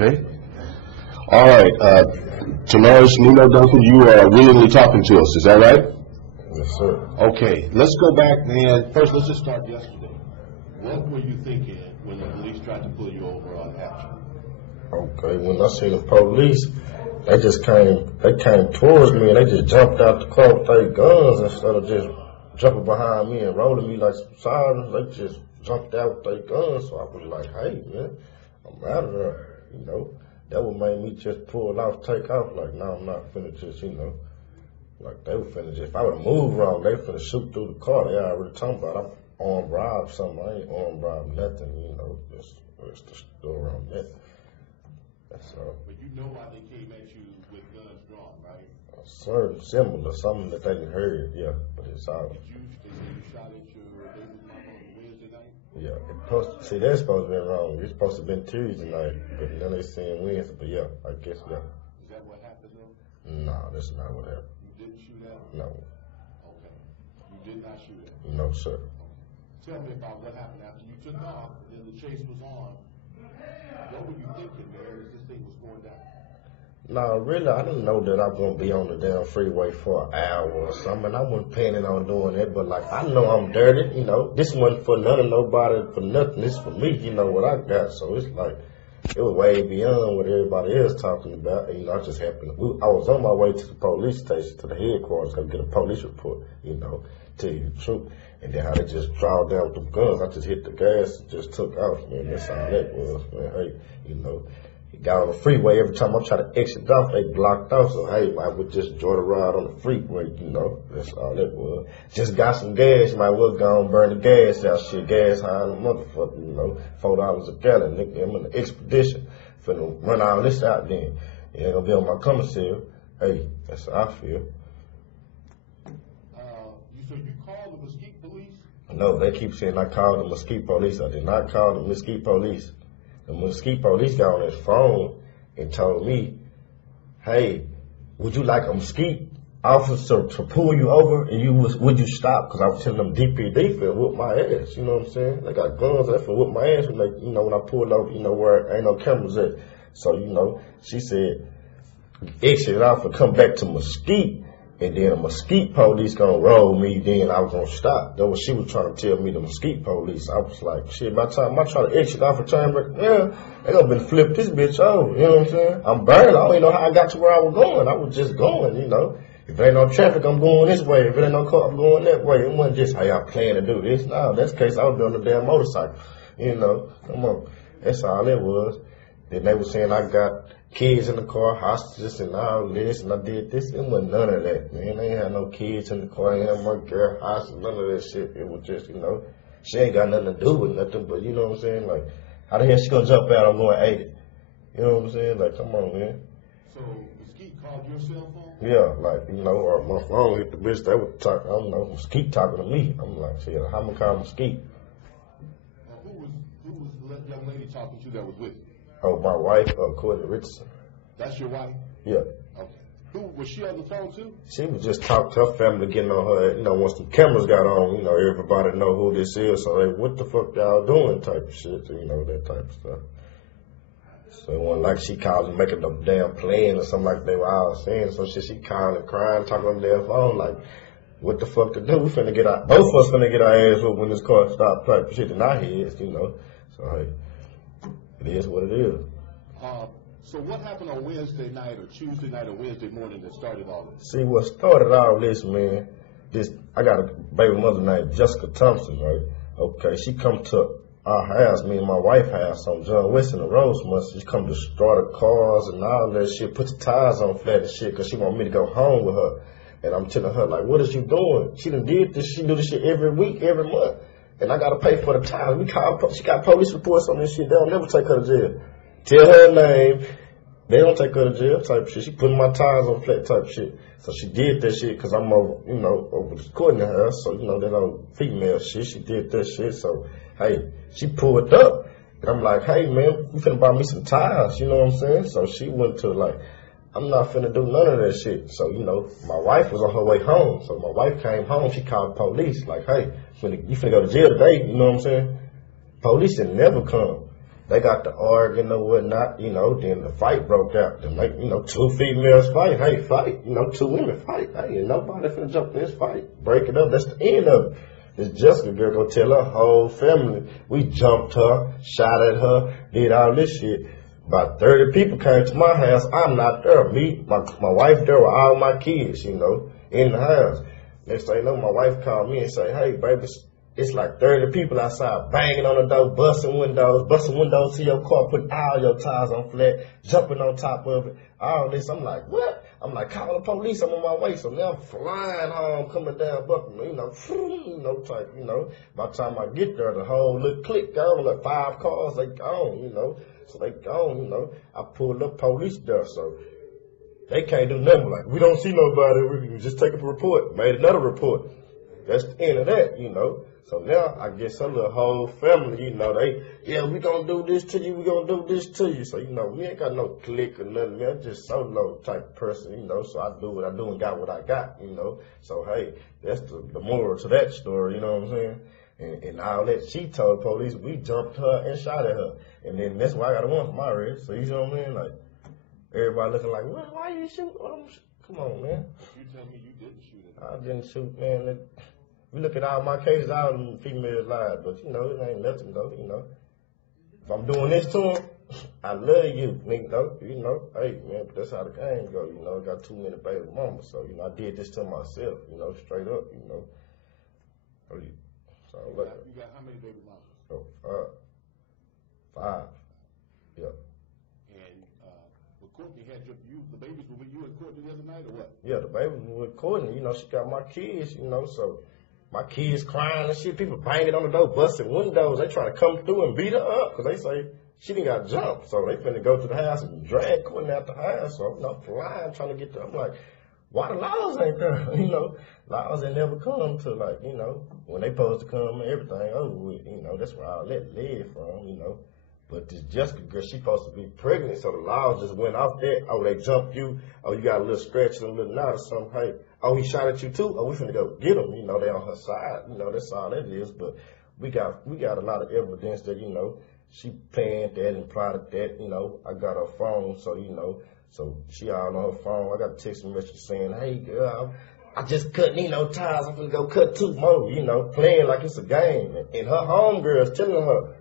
Okay. All right. Tanoris Nino Duncan, you are willingly talking to us. Is that right? Yes, sir. Okay. Let's go back, man. First, let's just start yesterday. What were you thinking when the police tried to pull you over on action? Okay. When I seen the police, they came towards me and they just jumped out the car with their guns instead of just jumping behind me and rolling me like some sirens. They just jumped out with their guns. So I was like, hey, man, I'm out of there, you know. That would make me just pull off, take off. Like, no, I'm not finna just, you know, like they were finna just, if I would've moved wrong, they finna shoot through the car. They already talking about I'm armed robbed something. I ain't armed robbed nothing, you know. Just the story on that. That's all. But you know why they came at you with guns drawn, right? Certain similar, something that they heard, yeah, but it's all. Did you shot at your baby mama on Wednesday night? Yeah, see, that's supposed to be wrong. It's supposed to have been Tuesday night, but then they saying Wednesday, but yeah, I guess, yeah. Is that what happened though? No, that's not what happened. You didn't shoot at her? No. Okay. You did not shoot at her? No, sir. Okay. Tell me about what happened after you took off and the chase was on. What were you thinking, man, as this thing was going down? No, really, I didn't know that I was going to be on the damn freeway for an hour or something. I wasn't planning on doing that, but like, I know I'm dirty, you know. This wasn't for none of nobody, for nothing. This for me, you know, what I got. So it's like, it was way beyond what everybody else talking about. And, you know, I just happened to, I was on my way to the police station, to the headquarters, to get a police report, you know, tell you the truth. And then how they just draw down with the guns. I just hit the gas and just took off, man. That's all that was, man. Hey, you know. Got on the freeway, every time I try to exit off, they blocked off. So, hey, I would just enjoy the ride on the freeway, you know. That's all that was. Just got some gas, might well go and burn the gas out. Shit, gas high in the motherfucker, you know. $4 a gallon, nigga. I'm in the expedition. Finna run all this out then. It ain't gonna be on my commissary. Hey, that's how I feel. So you called the Mesquite police? No, they keep saying I called the Mesquite police. I did not call the Mesquite police. The Mesquite police got on his phone and told me, hey, would you like a Mesquite officer to pull you over and would you stop? Because I was telling them DPD for whip my ass, you know what I'm saying? They got guns, they for whip my ass when they, you know, when I pulled over, you know, where ain't no cameras at. So, you know, she said, exit off and come back to Mesquite. And then the Mesquite police gonna roll me, then I was gonna stop. That's what she was trying to tell me, the Mesquite police. I was like, shit, by the time I try to exit off and turn back, yeah, they gonna been flip this bitch over, you know what I'm saying? I'm burned, I don't even know how I got to where I was going. I was just going, you know. If there ain't no traffic, I'm going this way. If there ain't no car, I'm going that way. It wasn't just, hey, I plan to do this. No, that's the case, I was doing the damn motorcycle, you know. Come on, that's all it was. Then they were saying I got kids in the car, hostages and all this, and I did this. It wasn't none of that, man. They ain't had no kids in the car, they ain't had my girl hostage, none of that shit. It was just, you know, she ain't got nothing to do with nothing, but you know what I'm saying? Like, how the hell she gonna jump out? I'm going 80. You know what I'm saying? Like, come on, man. So, Mesquite called your cell phone? Yeah, like, you know, or my phone hit the bitch, they would talk, I don't know, Mesquite talking to me. I'm like, shit, how am I call Mesquite? Who was the young lady talking to that was with you? Oh, my wife, Courtney Richardson. That's your wife? Yeah. Okay. Who was she on the phone too? She was just talking to her family, getting on her, you know, once the cameras got on, you know, everybody know who this is, so they, what the fuck y'all doing type of shit, you know, that type of stuff. So it wasn't like she calling, making a damn plan or something like they were all saying, so shit, she calling, crying, talking on their phone, like, what the fuck to do? We finna get our, both of us finna get our ass whooped when this car stopped type of shit in our heads, you know. So, hey, it is what it is. So what happened on Wednesday night or Tuesday night or Wednesday morning that started all this? See, what started all this, man, I got a baby mother named Jessica Thompson, right? Okay, she come to our house, me and my wife house on John West in the Rosemont. She come to start the cars and all that shit, put the tires on flat and shit, because she want me to go home with her. And I'm telling her, like, what is you doing? She done did this, she do this shit every week, every month. And I got to pay for the tires. She got police reports on this shit. They'll never take her to jail. Tell her name. They don't take her to jail type shit. She putting my tires on flat type shit. So she did that shit because I'm over, you know, over the Courtney house. So, you know, that old female shit. She did that shit. So, hey, she pulled up. And I'm like, hey, man, you finna buy me some tires. You know what I'm saying? So she went to like, I'm not finna do none of that shit. So, you know, my wife was on her way home. So my wife came home. She called the police. Like, hey, you finna go to jail today. You know what I'm saying? Police didn't never come. They got to arguing or whatnot, you know, then the fight broke out. Then like, you know, two females fight, hey, fight, you know, two women fight. Hey, ain't nobody finna jump in this fight. Break it up, that's the end of it. This Jessica girl gonna tell her whole family, we jumped her, shot at her, did all this shit. About 30 people came to my house. I'm not there. Me, my wife there with all my kids, you know, in the house. Next thing you know, my wife called me and say, hey, baby, it's like 30 people outside banging on the door, busting windows to your car, putting all your tires on flat, jumping on top of it, all this. I'm like, what? I'm like, call the police, I'm on my way. So now I'm flying home, coming down Buckingham, type, By the time I get there, the whole little clique gone, like 5 cars, they gone, So they gone, I pulled up police there, so they can't do nothing. Like, we don't see nobody, we just take up a report, made another report. That's the end of that, So now I guess her little whole family, we gonna do this to you, we gonna do this to you. So, we ain't got no clique or nothing, man. I'm just solo type of person, So I do what I do and got what I got, So, hey, that's the moral to that story, you know what I'm saying? And all that she told the police, we jumped her and shot at her. And then that's why I got a warrant for my arrest. So, you know what I mean? Like, everybody looking like, well, why you shoot? Come on, man. You tell me you didn't shoot it. I didn't shoot, man. We look at all my cases, all them females lied, but it ain't nothing though, If I'm doing this to them, I love you, nigga, hey man, but that's how the game go, I got too many baby mamas, so, I did this to myself, straight up, So, you got how many baby mamas? Oh, 5, yeah. And, Courtney had the babies were with you and Courtney the other night, or what? Yeah, the babies were with Courtney, she got my kids, so my kids crying and shit, people banging on the door, busting windows, they trying to come through and beat her up, because they say she didn't got jumped, so they finna go to the house and drag Courtney out the house, so I'm flying, trying to get there. I'm like, why the laws ain't there, laws ain't never come to, like, when they supposed to come and everything over with, that's where all that live from, But this Jessica girl, she supposed to be pregnant, so the laws just went off there. Oh, they jumped you. Oh, you got a little scratch and a little knot or something. Hey, oh, he shot at you too. Oh, we finna go get him. They on her side. That's all that is. But we got a lot of evidence that she planned that and plotted that. I got her phone, so so she all on her phone. I got a text message saying, "Hey, girl, I just cut tires. I'm finna go cut 2 more. Playing like it's a game." And her homegirl's telling her,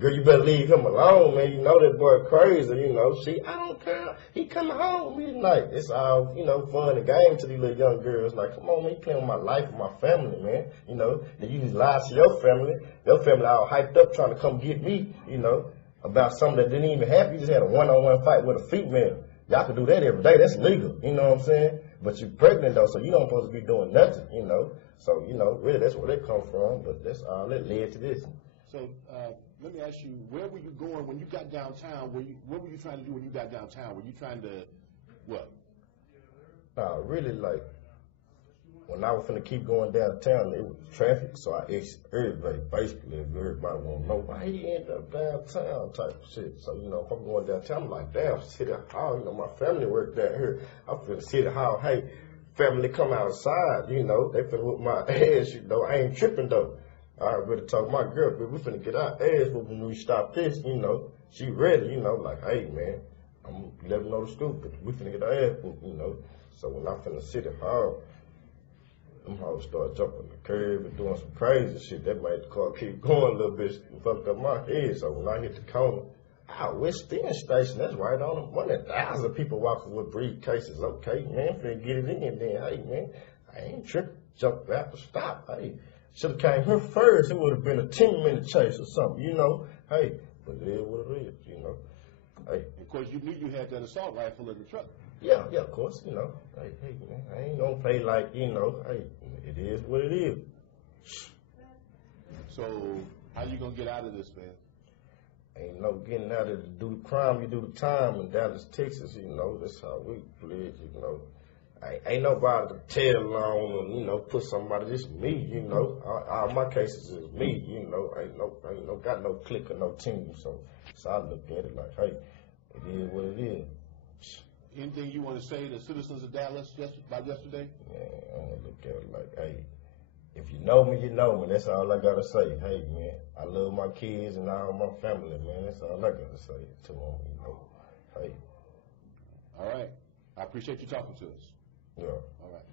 "Girl, you better leave him alone, man. That boy crazy, I don't care. He coming home with me tonight." It's all, fun and game to these little young girls. Like, come on, man, you playing with my life and my family, man. Then you just lie to your family. Your family all hyped up trying to come get me, about something that didn't even happen. You just had a one-on-one fight with a female. Y'all can do that every day. That's legal, you know what I'm saying? But you're pregnant, though, so you don't supposed to be doing nothing, So, really, that's where they come from. But that's all that led to this. So, let me ask you, where were you going when you got downtown? What were you trying to do when you got downtown? Were you trying to, what? Nah, really, like, when I was finna keep going downtown, it was traffic, so I asked everybody, basically, if everybody want to know, why he end up downtown type of shit. So, if I'm going downtown, I'm like, damn, City Hall, my family work down here. I'm finna City Hall, hey, family come outside, they finna whip my ass, I ain't tripping, though. I already talked to my girl, but we finna get our ass when we stop this, She ready, like, hey, man, I'm letting know the scoop, but we finna get our ass whooped, So when I finna City Hall, them hoes start jumping the curb and doing some crazy shit. That made the car keep going a little bit and fucked up my head. So when I hit the corner, West End Station, that's right on the money. 1,000 people walking with briefcases. Okay, man, finna get it in then. Hey, man, I ain't tripping. Jump out to stop. Hey, should have came here first. It would have been a 10-minute chase or something, Hey, but it is what it is, Hey. Of course, you knew you had that assault rifle in the truck. Yeah, of course, Hey, man, I ain't gonna play like, hey, it is what it is. So, how you gonna get out of this, man? Ain't no getting out of it. Do the crime, you do the time in Dallas, Texas, That's how we live, Ain't nobody to tell on or, put somebody, just me, All my cases is me, Ain't no got no clique or no team, so I look at it like, hey, it is what it is. Anything you want to say to citizens of Dallas about yesterday? Man, I want to look at it like, hey, If you know me, you know me. That's all I gotta say. Hey, man, I love my kids and all my family, man. That's all I gotta say to them, you know. Hey. All right. I appreciate you talking to us. Yeah. All right.